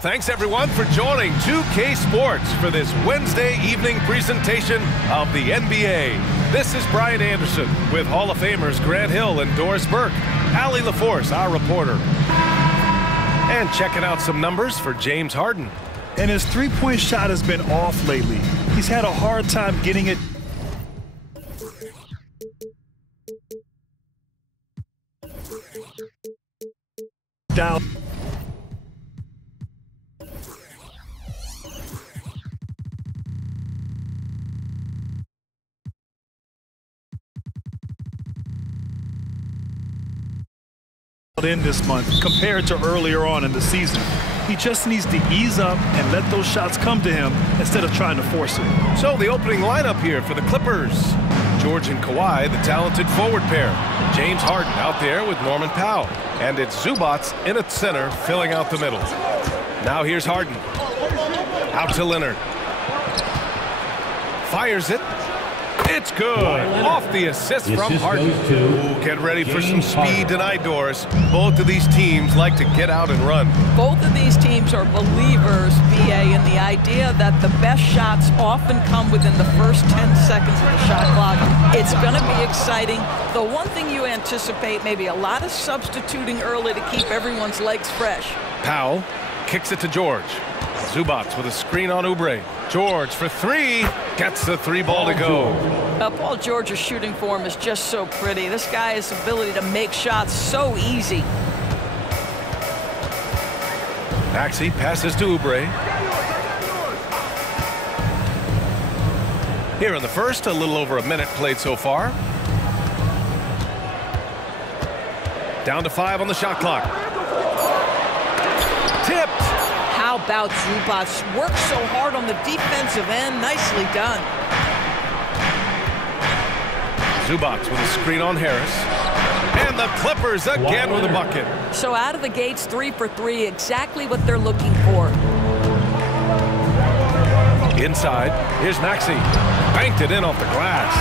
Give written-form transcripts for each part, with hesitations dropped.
Thanks everyone for joining 2K Sports for this Wednesday evening presentation of the NBA. This is Brian Anderson with Hall of Famers Grant Hill and Doris Burke, Allie LaForce, our reporter. And checking out some numbers for James Harden. And his three-point shot has been off lately. He's had a hard time getting it down. In this month compared to earlier on in the season. He just needs to ease up and let those shots come to him instead of trying to force it. So the opening lineup here for the Clippers. George and Kawhi, the talented forward pair. James Harden out there with Norman Powell. And it's Zubac in at center, filling out the middle. Now here's Harden. Out to Leonard. Fires it. It's good. Off the assist from Harden. Ooh, get ready for some speed tonight, Doris. Both of these teams like to get out and run. Both of these teams are believers, BA, in the idea that the best shots often come within the first 10 seconds of the shot clock. It's going to be exciting. The one thing you anticipate, maybe a lot of substituting early to keep everyone's legs fresh. Powell kicks it to George. Zubac with a screen on Oubre. George for three. Gets the three ball to go. Paul George's shooting form is just so pretty. This guy's ability to make shots so easy. Maxey passes to Oubre. Here in the first, a little over a minute played so far. Down to 5 on the shot clock. Tipped. How about Zubac? Worked so hard on the defensive end. Nicely done. Zubac with a screen on Harris. And the Clippers again with a bucket. So out of the gates, 3 for 3. Exactly what they're looking for. Inside, here's Maxey. Banked it in off the glass.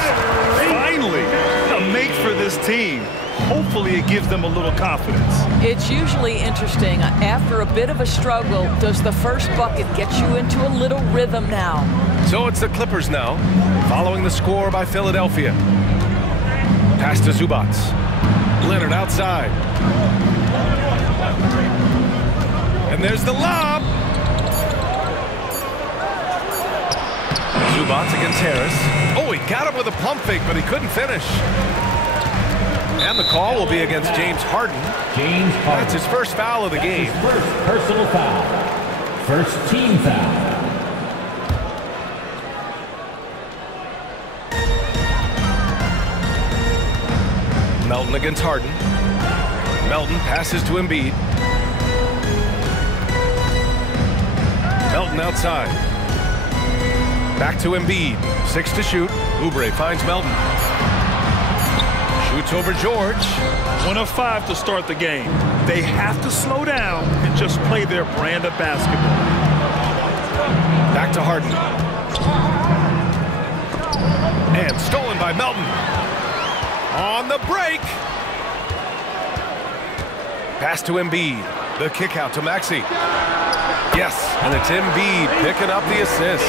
Finally, a make for this team. Hopefully it gives them a little confidence. It's usually interesting. After a bit of a struggle, does the first bucket get you into a little rhythm now? So it's the Clippers now, following the score by Philadelphia. Pass to Zubac. Leonard outside. And there's the lob. Zubac against Harris. Oh, he got him with a pump fake, but he couldn't finish. And the call will be against James Harden. James Harden. That's his first foul of the game. His first personal foul. First team foul. Melton against Harden. Melton passes to Embiid. Melton outside. Back to Embiid. 6 to shoot. Oubre finds Melton. Shoots over George. 1 of 5 to start the game. They have to slow down and just play their brand of basketball. Back to Harden. And stolen by Melton. On the break. Pass to Embiid. The kick out to Maxey. Yes, and it's Embiid picking up the assist.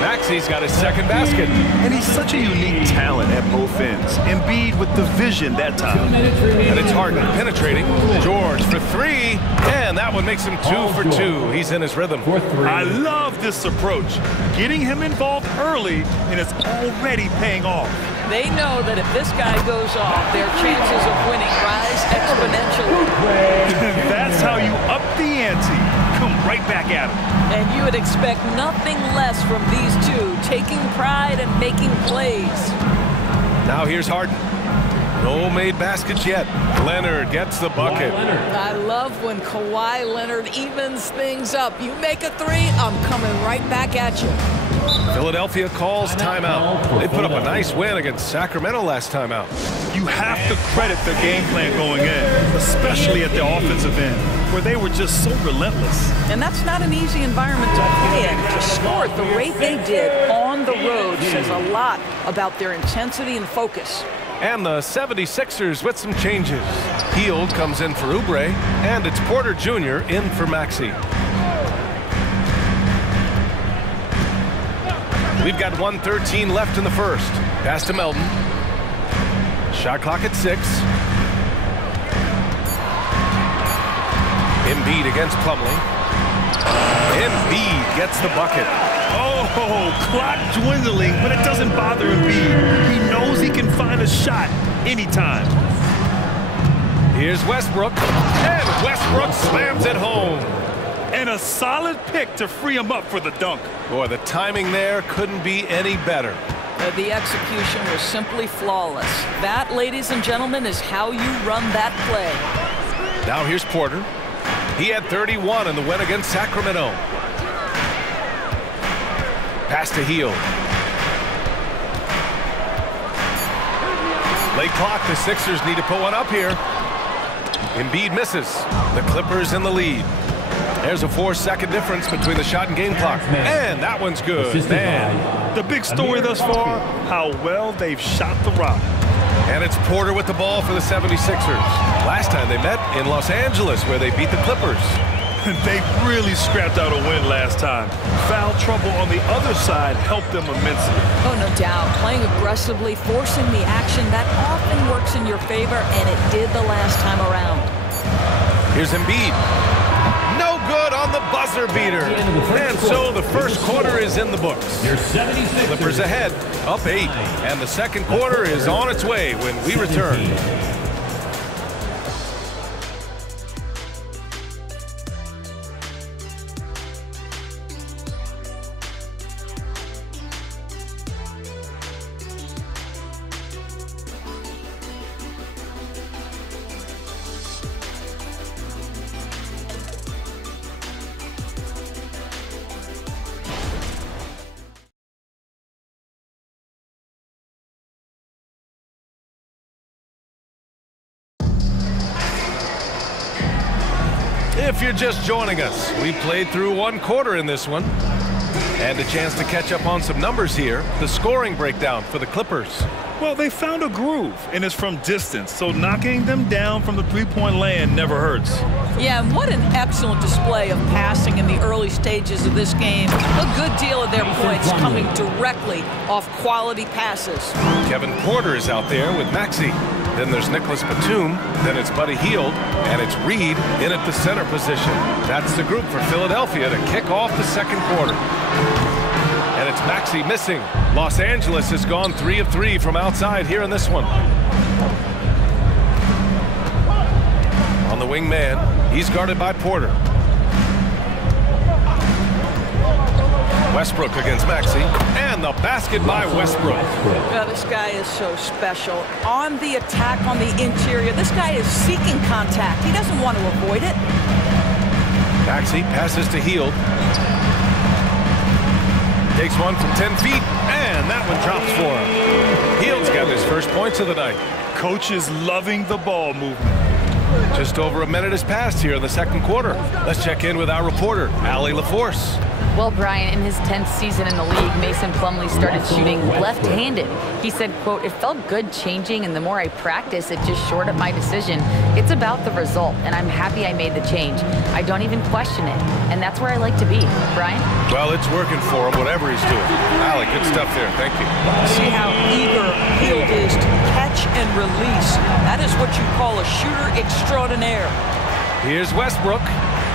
Maxey's got his second basket. And he's such a unique talent at both ends. Embiid with the vision that time. And it's Harden penetrating. George for 3. And that one makes him 2 for 2. He's in his rhythm. I love this approach. Getting him involved early, and it's already paying off. They know that if this guy goes off, their chances of winning rise exponentially. That's how you up the ante. Come right back at him. And you would expect nothing less from these two, taking pride and making plays. Now here's Harden. No made baskets yet. Leonard gets the bucket. I love when Kawhi Leonard evens things up. You make a 3, I'm coming right back at you. Philadelphia calls timeout. They put up a nice win against Sacramento last time out. You have to credit their game plan going in, especially at the offensive end, where they were just so relentless. And that's not an easy environment to play in. To score at the rate they did on the road says a lot about their intensity and focus. And the 76ers with some changes. Hield comes in for Oubre, and it's Porter Jr. in for Maxey. We've got 1:13 left in the first. Pass to Melton. Shot clock at 6. Embiid against Plumlee. Embiid gets the bucket. Oh, clock dwindling, but it doesn't bother Embiid. He knows he can find a shot anytime. Here's Westbrook, and Westbrook slams it home. And a solid pick to free him up for the dunk. Boy, the timing there couldn't be any better. The execution was simply flawless. That, ladies and gentlemen, is how you run that play. Now here's Porter. He had 31 in the win against Sacramento. Pass to Hield. Late clock, the Sixers need to put one up here. Embiid misses. The Clippers in the lead. There's a 4-second difference between the shot and game clock. And that one's good. Man. The big story thus far, how well they've shot the rock. And it's Porter with the ball for the 76ers. Last time they met in Los Angeles, where they beat the Clippers. They really scrapped out a win last time. Foul trouble on the other side helped them immensely. Oh, no doubt. Playing aggressively, forcing the action, that often works in your favor, and it did the last time around. Here's Embiid. No good on the buzzer beater. And so the first quarter is in the books. Clippers ahead, up 8. And the second quarter is on its way when we return. If you're just joining us, we played through one quarter in this one. And a chance to catch up on some numbers here. The scoring breakdown for the Clippers. Well, they found a groove, and it's from distance, so knocking them down from the three-point land never hurts. Yeah, and what an excellent display of passing in the early stages of this game. A good deal of their points coming directly off quality passes. Kevin Porter is out there with Maxey. Then there's Nicholas Batum, then it's Buddy Hield, and it's Reed in at the center position. That's the group for Philadelphia to kick off the second quarter. And it's Maxey missing. Los Angeles has gone 3 of 3 from outside here in this one. On the wing man, he's guarded by Porter. Westbrook against Maxey, and the basket by Westbrook. Yeah, this guy is so special. On the attack on the interior, this guy is seeking contact. He doesn't want to avoid it. Maxey passes to Hield. Takes one from 10 feet, and that one drops for him. Hield's got his first points of the night. Coach is loving the ball movement. Just over a minute has passed here in the second quarter. Let's check in with our reporter, Allie LaForce. Well, Brian, in his 10th season in the league, Mason Plumlee started shooting left-handed. He said, quote, "It felt good changing, and the more I practice, it just shored up my decision. It's about the result, and I'm happy I made the change. I don't even question it, and that's where I like to be." Brian? Well, it's working for him, whatever he's doing. Allie, good stuff there. Thank you. See how eager Hield is to catch and release. That is what you call a shooter extraordinaire. Here's Westbrook.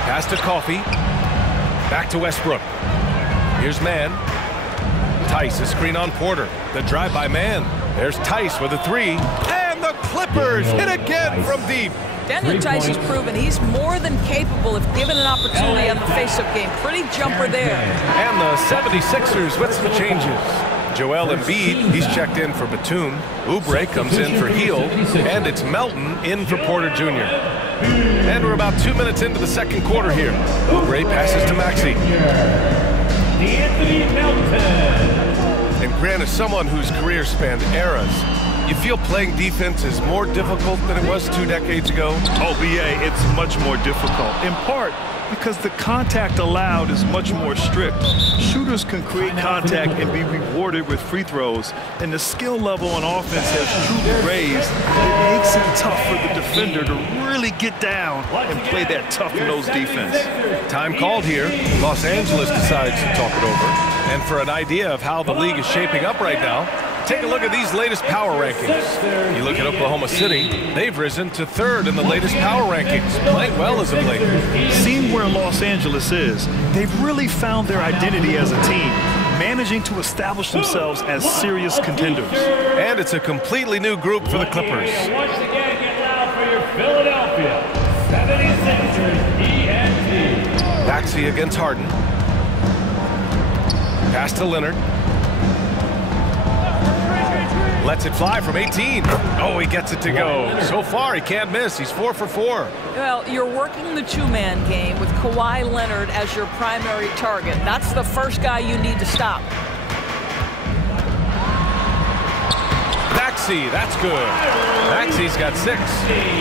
Pass to Coffey. Back to Westbrook. Here's Mann. Tice, a screen on Porter. The drive by Mann. There's Tice with a 3. And the Clippers hit again from deep. Daniel Tice has proven he's more than capable if given an opportunity on the face-up game. Pretty jumper there. And the 76ers with some changes. Joel Embiid, he's checked in for Batum. Oubre comes in for Hield. And it's Melton in for Porter Jr. And we're about 2 minutes into the second quarter here. Oubre passes to Maxey. And Grant, as someone whose career spanned eras, you feel playing defense is more difficult than it was 2 decades ago? Oh, BA, it's much more difficult. In part Because the contact allowed is much more strict. Shooters can create contact and be rewarded with free throws, and the skill level on offense has truly raised. It makes it tough for the defender to really get down and play that tough-nosed defense. Time called here. Los Angeles decides to talk it over. And for an idea of how the league is shaping up right now, take a look at these latest power rankings. You look at Oklahoma City, they've risen to 3rd in the latest power rankings, playing well as of late. Seeing where Los Angeles is, they've really found their identity as a team, managing to establish themselves as serious contenders. And it's a completely new group for the Clippers. Once again, get loud for your Philadelphia 76ers ENT. Maxey against Harden. Pass to Leonard. Lets it fly from 18. Oh, he gets it to go. So far, he can't miss. He's 4 for 4. Well, you're working the two-man game with Kawhi Leonard as your primary target. That's the first guy you need to stop. Maxey, that's good. Maxey's got 6.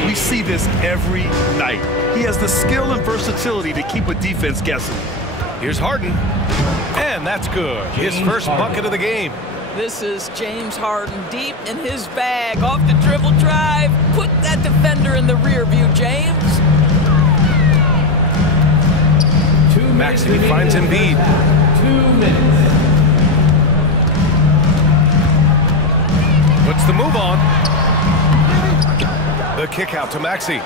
We see this every night. He has the skill and versatility to keep a defense guessing. Here's Harden. And that's good. His first bucket of the game. This is James Harden deep in his bag. Off the dribble drive. Put that defender in the rear view, James. Maxey finds Embiid. 2 minutes. Puts the move on. The kick out to Maxey.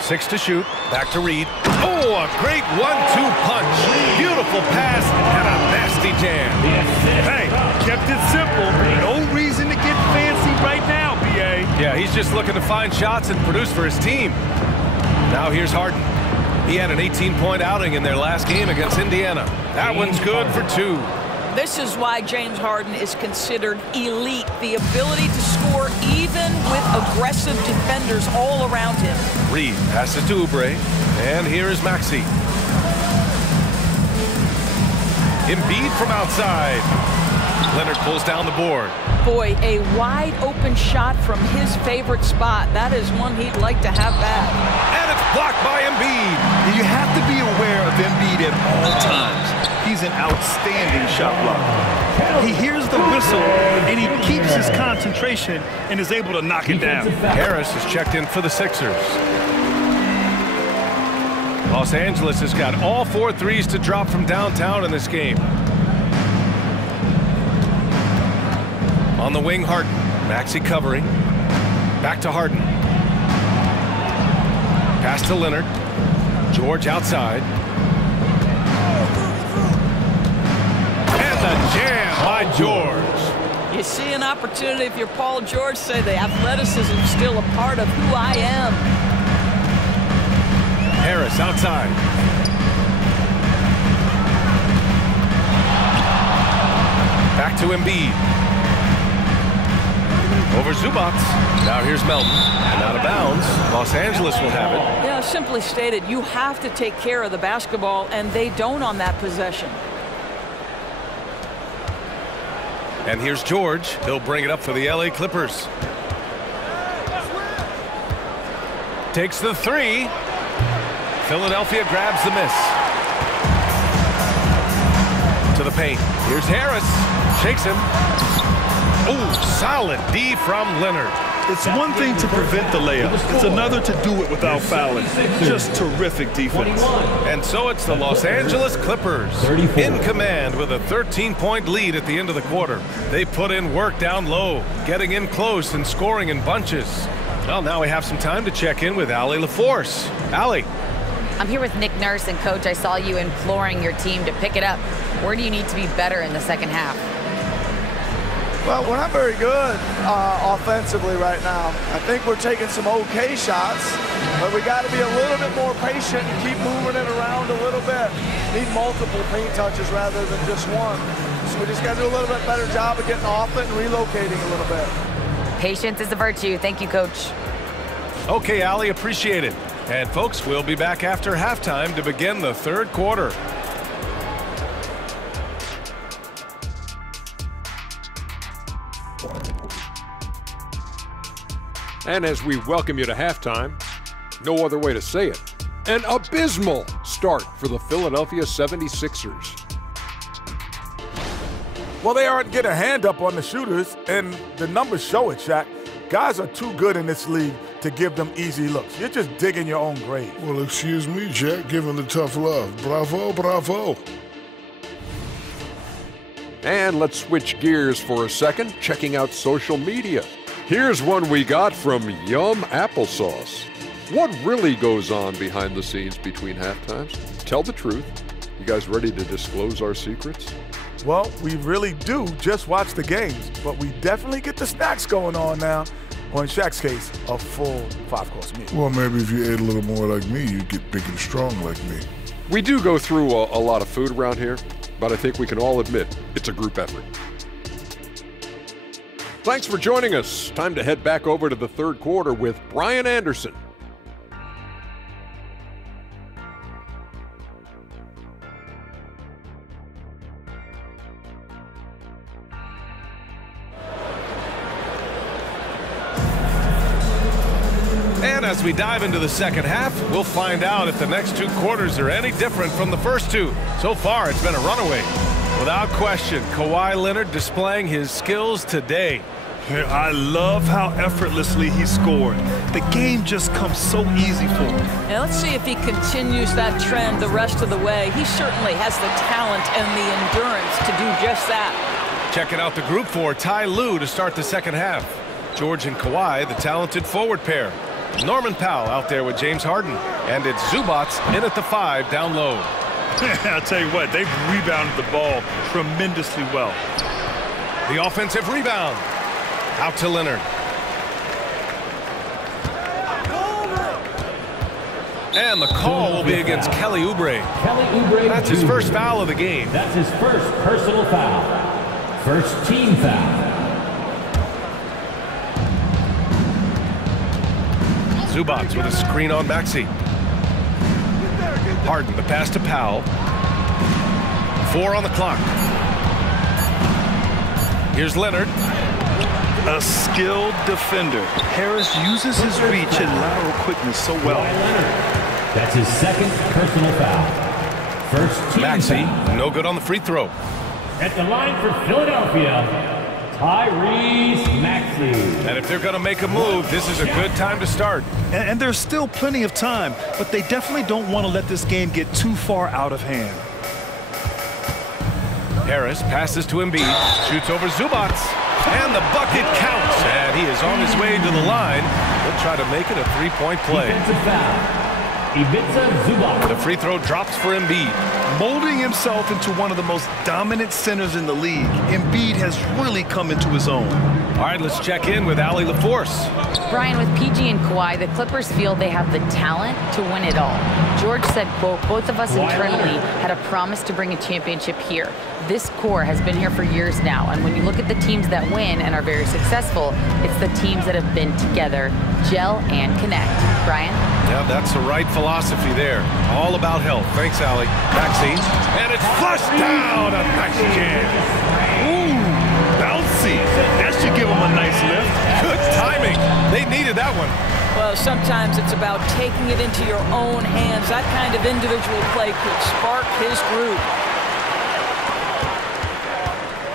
6 to shoot. Back to Reed. Oh, a great 1-2 punch. Beautiful pass and a nasty jam. Hey, kept it simple. No reason to get fancy right now, B.A. Yeah, he's just looking to find shots and produce for his team. Now here's Harden. He had an 18-point outing in their last game against Indiana. That one's good for 2. This is why James Harden is considered elite. The ability to score even with aggressive defenders all around him. Reed passes to Oubre. And here is Maxey. Embiid from outside. Leonard pulls down the board. Boy, a wide open shot from his favorite spot. That is one he'd like to have back. And it's blocked by Embiid. You have to be aware of Embiid at all times. He's an outstanding shot blocker. He hears the whistle, and he keeps his concentration and is able to knock it down. Harris is checked in for the Sixers. Los Angeles has got all 4 threes to drop from downtown in this game. On the wing, Harden. Maxey covering. Back to Harden. Pass to Leonard. George outside. And the jam by George. You see an opportunity if you're Paul George, say the athleticism is still a part of who I am. Harris outside. Back to Embiid. Over Zubac. Now here's Melton. And out of bounds. Los Angeles will have it. Yeah, simply stated, you have to take care of the basketball, and they don't on that possession. And here's George. He'll bring it up for the LA Clippers. Takes the 3. Philadelphia grabs the miss. To the paint. Here's Harris. Shakes him. Oh, solid D from Leonard. It's one thing to prevent the layup. It's another to do it without fouling. Just terrific defense. And so it's the Los Angeles Clippers in command with a 13-point lead at the end of the quarter. They put in work down low, getting in close and scoring in bunches. Well, now we have some time to check in with Allie LaForce. Allie. I'm here with Nick Nurse, and Coach, I saw you imploring your team to pick it up. Where do you need to be better in the second half? Well, we're not very good offensively right now. I think we're taking some okay shots, but we got to be a little bit more patient and keep moving it around a little bit. Need multiple paint touches rather than just one. So we just got to do a little bit better job of getting off it and relocating a little bit. Patience is a virtue. Thank you, Coach. Okay, Allie, appreciate it. And folks, we'll be back after halftime to begin the third quarter. And as we welcome you to halftime, no other way to say it, an abysmal start for the Philadelphia 76ers. Well, they aren't getting a hand up on the shooters, and the numbers show it, Shaq. Guys are too good in this league to give them easy looks. You're just digging your own grave. Well, excuse me, Jack, giving the tough love. Bravo, bravo. And let's switch gears for a second, checking out social media. Here's one we got from Yum Applesauce. What really goes on behind the scenes between halftimes? Tell the truth. You guys ready to disclose our secrets? Well, we really do just watch the games, but we definitely get the snacks going on now. Or in Shaq's case, a full 5-course meal. Well, maybe if you ate a little more like me, you'd get big and strong like me. We do go through a lot of food around here, but I think we can all admit it's a group effort. Thanks for joining us. Time to head back over to the third quarter with Brian Anderson. And as we dive into the second half, we'll find out if the next 2 quarters are any different from the first 2. So far, it's been a runaway. Without question, Kawhi Leonard displaying his skills today. I love how effortlessly he scored. The game just comes so easy for him. Now let's see if he continues that trend the rest of the way. He certainly has the talent and the endurance to do just that. Checking out the group for Ty Lue to start the second half. George and Kawhi, the talented forward pair. Norman Powell out there with James Harden. And it's Zubac in at the 5 down low. I'll tell you what, they've rebounded the ball tremendously well. The offensive rebound. Out to Leonard. And the call will be against Kelly Oubre. That's his first foul of the game. That's his first personal foul. First team foul. Zubac with a screen on Maxey. Harden, the pass to Powell. 4 on the clock. Here's Leonard. A skilled defender. Harris uses his reach and lateral quickness so well. That's his second personal foul. First team Maxey, foul. no good on the free throw. At the line for Philadelphia, Tyrese Maxey. And if they're going to make a move, this is a good time to start. And there's still plenty of time, but they definitely don't want to let this game get too far out of hand. Harris passes to Embiid, shoots over Zubac, and the bucket counts. And he is on his way to the line. He'll try to make it a 3-point play. Defensive foul. Ibiza Zubac. The free throw drops for Embiid. Molding himself into one of the most dominant centers in the league, Embiid has really come into his own. All right, let's check in with Allie LaForce. Brian, with PG and Kawhi, the Clippers feel they have the talent to win it all. George said, quote, both of us internally had a promise to bring a championship here. This core has been here for years now, and when you look at the teams that win and are very successful, it's the teams that have been together, gel and connect. Brian? Yeah, that's the right philosophy there. All about health. Thanks, Allie. Maxey. And it's flushed down. A nice jam. Ooh, bouncy. That should give him a nice lift. Good timing. They needed that one. Well, sometimes it's about taking it into your own hands. That kind of individual play could spark his group.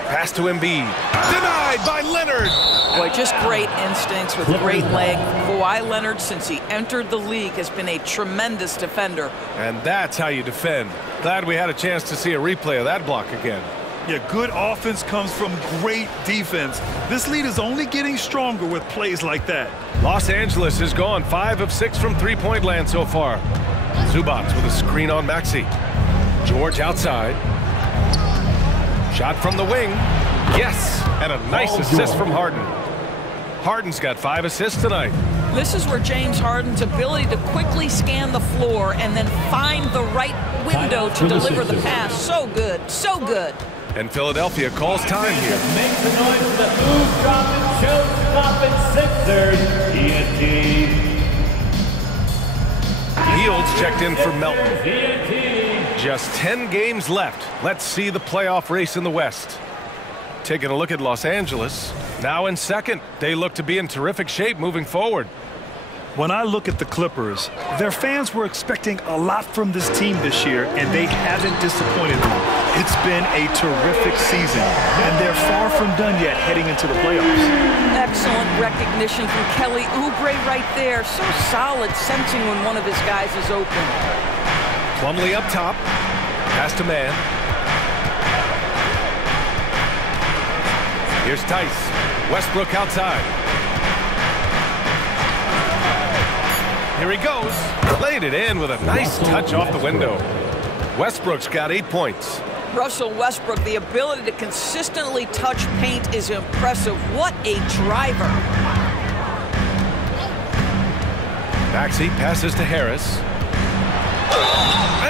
Pass to Embiid. Denied by Leonard. Boy, just great instincts with great length. Kawhi Leonard, since he entered the league, has been a tremendous defender. And that's how you defend. Glad we had a chance to see a replay of that block again. Yeah, good offense comes from great defense. This lead is only getting stronger with plays like that. Los Angeles has gone 5 of 6 from three-point land so far. Zubac with a screen on Maxey. George outside. Shot from the wing. Yes, and a nice assist from Harden. Harden's got 5 assists tonight. This is where James Harden's ability to quickly scan the floor and then find the right window to deliver the pass. So good, so good. And Philadelphia calls time here. Make the noise for the move, drop, and show-stopping Sixers. TNT. Fields checked in for Melton. TNT. Just 10 games left. Let's see the playoff race in the West. Taking a look at Los Angeles. Now in second. They look to be in terrific shape moving forward. When I look at the Clippers, their fans were expecting a lot from this team this year, and they haven't disappointed them. It's been a terrific season, and they're far from done yet heading into the playoffs. Excellent recognition from Kelly Oubre right there. So solid, sensing when one of his guys is open. Plumlee up top. Pass to man. Here's Tice. Westbrook outside. Here he goes. Laid it in with a nice touch off the window. Westbrook's got 8 points. Russell Westbrook, the ability to consistently touch paint is impressive. What a driver. Maxey passes to Harris.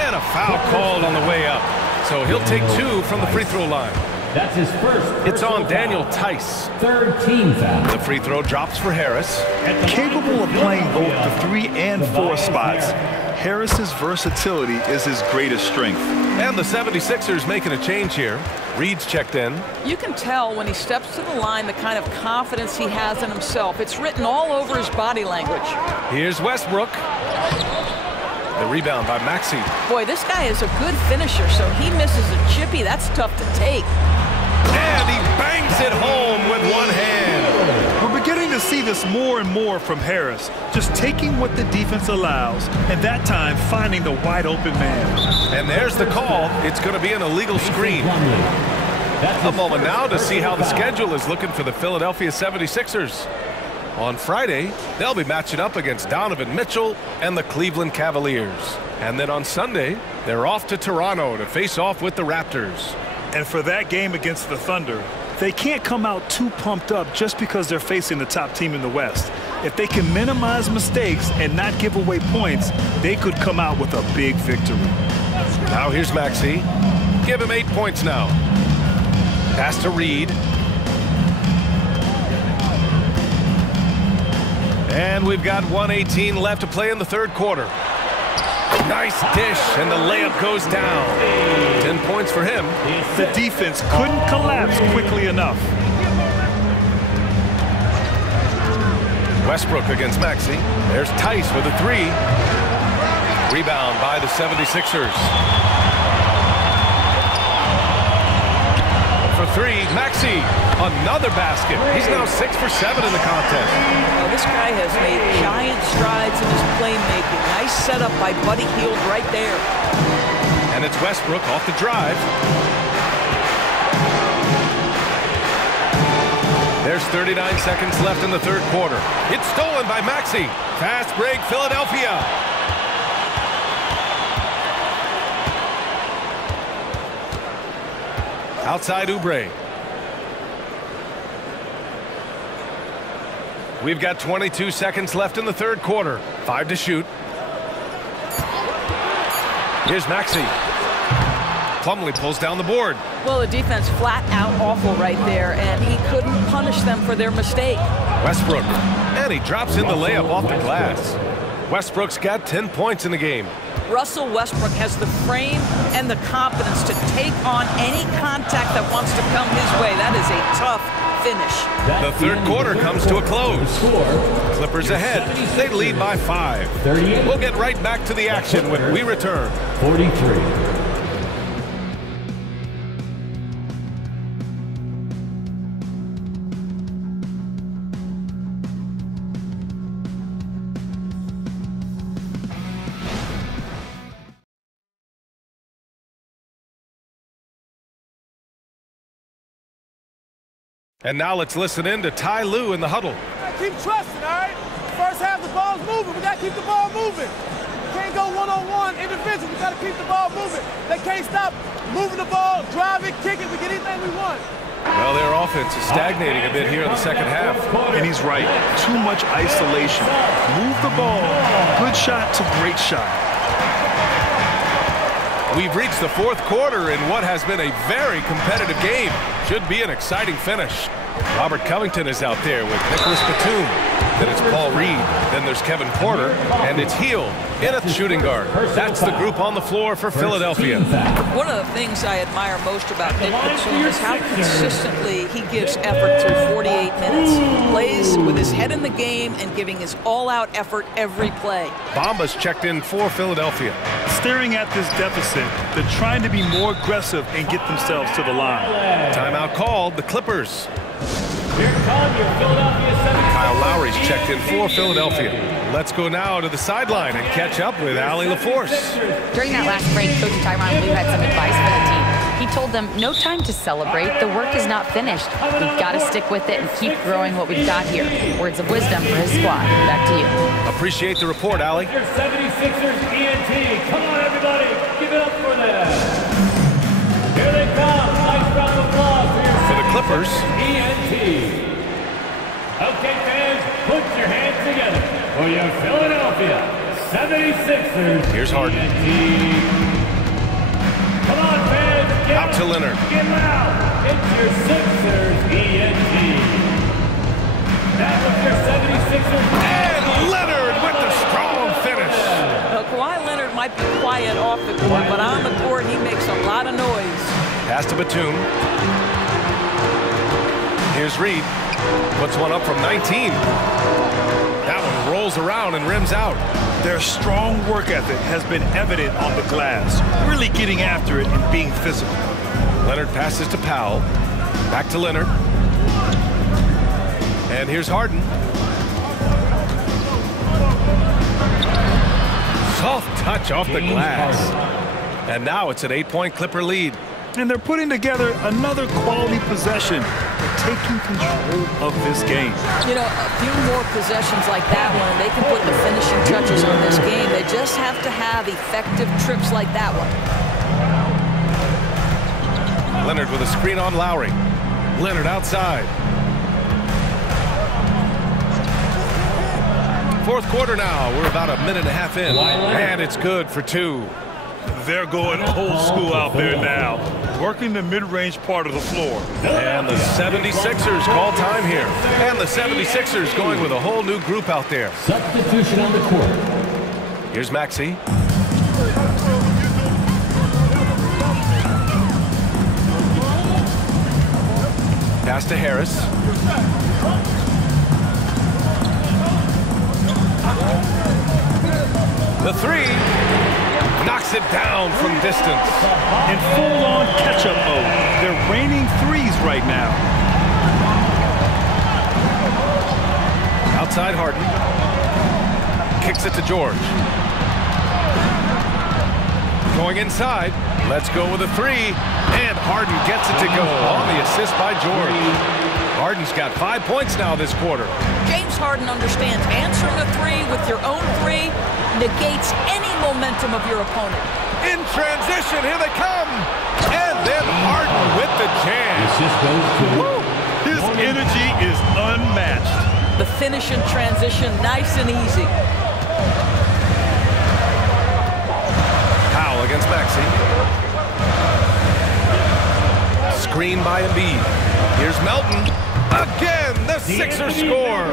And a foul called on the way up. So he'll take 2 from the free throw line. That's his first. It's on Daniel Tice. Third team foul. The free throw drops for Harris. Capable of playing both the 3 and 4 spots, Harris's versatility is his greatest strength. And the 76ers making a change here. Reed's checked in. You can tell when he steps to the line the kind of confidence he has in himself. It's written all over his body language. Here's Westbrook. The rebound by Maxey. Boy, this guy is a good finisher, so he misses a chippy. That's tough to take. And he bangs it home with one hand. We're beginning to see this more and more from Harris, just taking what the defense allows, and that time finding the wide open man. And there's the call. It's going to be an illegal screen. A moment now to see how the schedule is looking for the Philadelphia 76ers. On Friday, they'll be matching up against Donovan Mitchell and the Cleveland Cavaliers. And then on Sunday, they're off to Toronto to face off with the Raptors. And for that game against the Thunder, they can't come out too pumped up just because they're facing the top team in the West. If they can minimize mistakes and not give away points, they could come out with a big victory. Now here's Maxey. Give him 8 points now. Pass to Reed. And we've got 1:18 left to play in the third quarter. Nice dish, and the layup goes down. 10 points for him. The defense couldn't collapse quickly enough. Westbrook against Maxey. There's Tice with a 3. Rebound by the 76ers. For 3, Maxey. Another basket. He's now 6 for 7 in the contest. Well, this guy has made giant strides in his playmaking. Nice setup by Buddy Hield right there. And it's Westbrook off the drive. There's 39 seconds left in the third quarter. It's stolen by Maxey. Fast break, Philadelphia. Outside Oubre. We've got 22 seconds left in the third quarter. 5 to shoot. Here's Maxey. Plumlee pulls down the board. Well, the defense flat out awful right there, and he couldn't punish them for their mistake. Westbrook. And he drops in the layup off the glass. Westbrook's got 10 points in the game. Russell Westbrook has the frame and the confidence to take on any contact that wants to come his way. That is a tough finish. The third quarter comes to a close. Clippers ahead. They lead by 5. We'll get right back to the action when we return. 43. And now let's listen in to Ty Lue in the huddle. Keep trusting, all right? First half, the ball's moving. We got to keep the ball moving. Can't go one-on-one individual. We got to keep the ball moving. They can't stop moving the ball, drive it, kick it. We get anything we want. Well, their offense is stagnating a bit here in the second half. And he's right. Too much isolation. Move the ball. Good shot to great shot. We've reached the fourth quarter in what has been a very competitive game. Should be an exciting finish. Robert Covington is out there with Nicholas Batum. Then it's Paul Reed. Then there's Kevin Porter. And it's Hield in at the shooting guard. That's the group on the floor for Philadelphia. One of the things I admire most about Nick Batum is how consistently he gives effort through 48 minutes. Plays with his head in the game and giving his all-out effort every play. Bamba's checked in for Philadelphia. Staring at this deficit, they're trying to be more aggressive and get themselves to the line. Timeout called, the Clippers. Here come your Philadelphia 76ers. Kyle Lowry's checked in for Philadelphia. Let's go now to the sideline and catch up with Allie LaForce. During that last break, Coach Tyronn Lue had some advice for the team. He told them, no time to celebrate. The work is not finished. We've got to stick with it and keep growing what we've got here. Words of wisdom for his squad. Back to you. Appreciate the report, Allie. Your 76ers ENT. Come on, everybody. Give it up for them. Here they come. Nice round of applause for the Clippers. ENT. Okay, fans, put your hands together for your Philadelphia 76ers. Here's Harden. ENT. Come on, fans. Get out to Leonard. Get loud. It's your Sixers ENT. That was your 76ers. And Leonard with the strong finish. Kawhi Leonard might be quiet off the court, but on the court he makes a lot of noise. Pass to Batum. Here's Reed. Puts one up from 19. That one rolls around and rims out. Their strong work ethic has been evident on the glass, really getting after it and being physical. Leonard passes to Powell. Back to Leonard. And here's Harden. Soft touch off the glass. And now it's an 8-point Clipper lead. And they're putting together another quality possession, taking control of this game. You know, a few more possessions like that one, they can put the finishing touches on this game. They just have to have effective trips like that one. Leonard with a screen on Lowry. Leonard outside. Fourth quarter now. We're about a minute and a half in. And it's good for 2. They're going old school out there now, working the mid-range part of the floor. And the 76ers call time here. And the 76ers going with a whole new group out there. Substitution on the court. Here's Maxey. Pass to Harris. The 3. Knocks it down from distance. In full-on catch-up mode. They're raining threes right now. Outside Harden. Kicks it to George. Going inside. Let's go with a 3. And Harden gets it to go on the assist by George. Harden's got 5 points now this quarter. James Harden understands answering a 3 with your own 3 negates any momentum of your opponent. In transition, here they come. And then Harden with the jam. His energy is unmatched. The finish in transition, nice and easy. Powell against Maxey. Screen by Embiid. Here's Melton. Again, the Sixers score.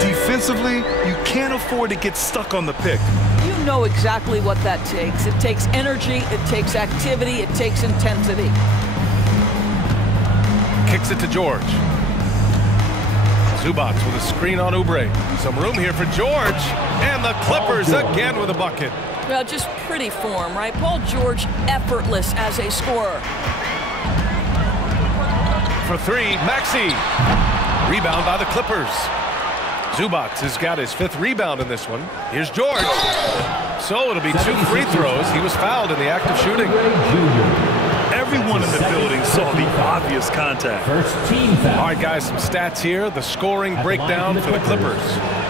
Defensively, you can't afford to get stuck on the pick. You know exactly what that takes. It takes energy, it takes activity, it takes intensity. Kicks it to George. Zubac with a screen on Oubre. Some room here for George. And the Clippers again with a bucket. Well, just pretty form, right? Paul George, effortless as a scorer. For 3, Maxey. Rebound by the Clippers. Zubac has got his 5th rebound in this one. Here's George. So it'll be 2 free throws. He was fouled in the act of shooting. Everyone in the building saw the obvious contact. First team foul. All right, guys, some stats here. The scoring breakdown for the Clippers.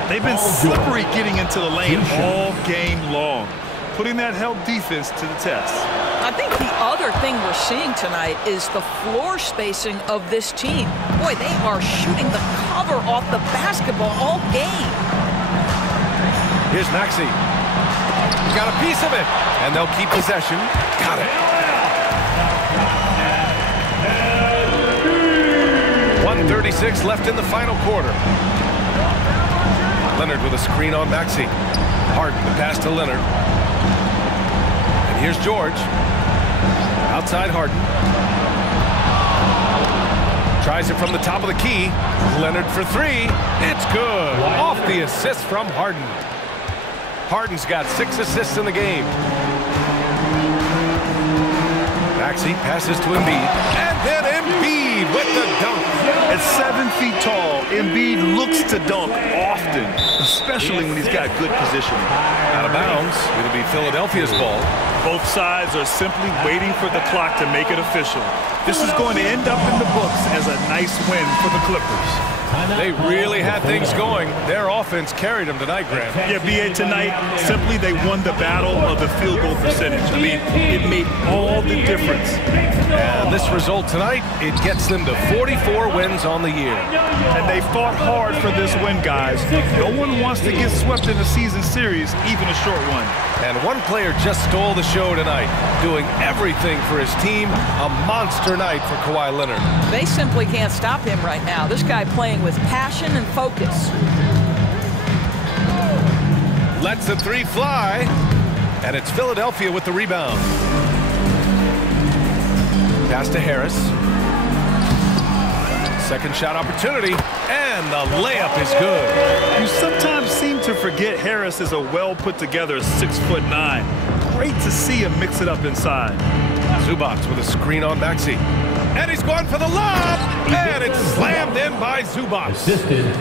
They've been slippery getting into the lane all game long, putting that help defense to the test. I think the other thing we're seeing tonight is the floor spacing of this team. Boy, they are shooting the cover off the basketball all game. Here's Maxey. Got a piece of it, and they'll keep possession. Got it. 1 1:36 left in the final quarter. Leonard with a screen on Maxey. Harden, the pass to Leonard. And here's George. Outside Harden. Tries it from the top of the key. Leonard for three. It's good. Off the assist from Harden. Harden's got 6 assists in the game. Maxey passes to Embiid. And then Embiid with the dunk. At 7 feet tall, Embiid looks to dunk often, especially when he's got good positioning. Out of bounds. It'll be Philadelphia's ball. Both sides are simply waiting for the clock to make it official. This is going to end up in the books as a nice win for the Clippers. They really had things going. Their offense carried them tonight, Grant. Yeah, BA, tonight, simply they won the battle of the field goal percentage. I mean, it made all the difference. And this result tonight, it gets them to 44 wins on the year. And they fought hard for this win, guys. No one wants to get swept in a season series, even a short one. And one player just stole the show tonight, doing everything for his team. A monster night for Kawhi Leonard. They simply can't stop him right now. This guy playing with passion and focus. Lets the three fly, and it's Philadelphia with the rebound. Pass to Harris. Second shot opportunity, and the layup is good. You sometimes seem to forget Harris is a well-put-together 6'9". Great to see him mix it up inside. Zubac with a screen on Maxey. And he's going for the lob, and it's slammed in by Zubac.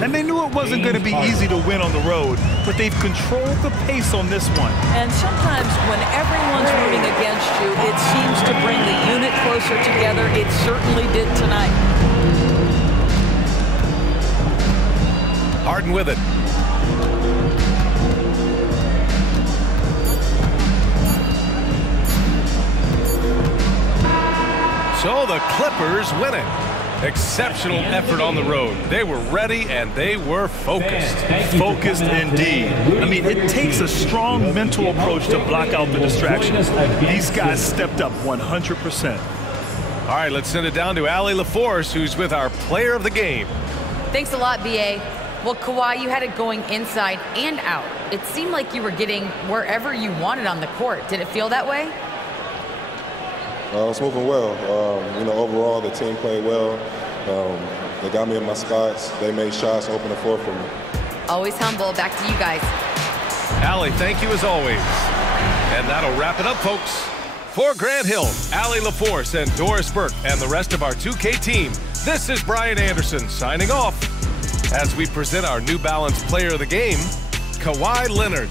And they knew it wasn't going to be easy to win on the road, but they've controlled the pace on this one. And sometimes when everyone's rooting against you, it seems to bring the unit closer together. It certainly did tonight. Harden with it. So the Clippers win it. Exceptional effort on the road. They were ready and they were focused. Focused indeed. I mean, it takes a strong mental approach to block out the distractions. These guys stepped up 100%. All right, let's send it down to Allie LaForce, who's with our player of the game. Thanks a lot, BA. Well, Kawhi, you had it going inside and out. It seemed like you were getting wherever you wanted on the court. Did it feel that way? It's moving well. Overall, the team played well. They got me in my spots. They made shots, open the floor for me. Always humble. Back to you guys. Allie, thank you as always. And that'll wrap it up, folks. For Grant Hill, Allie LaForce, and Doris Burke, and the rest of our 2K team, this is Brian Anderson signing off as we present our New Balance Player of the Game, Kawhi Leonard.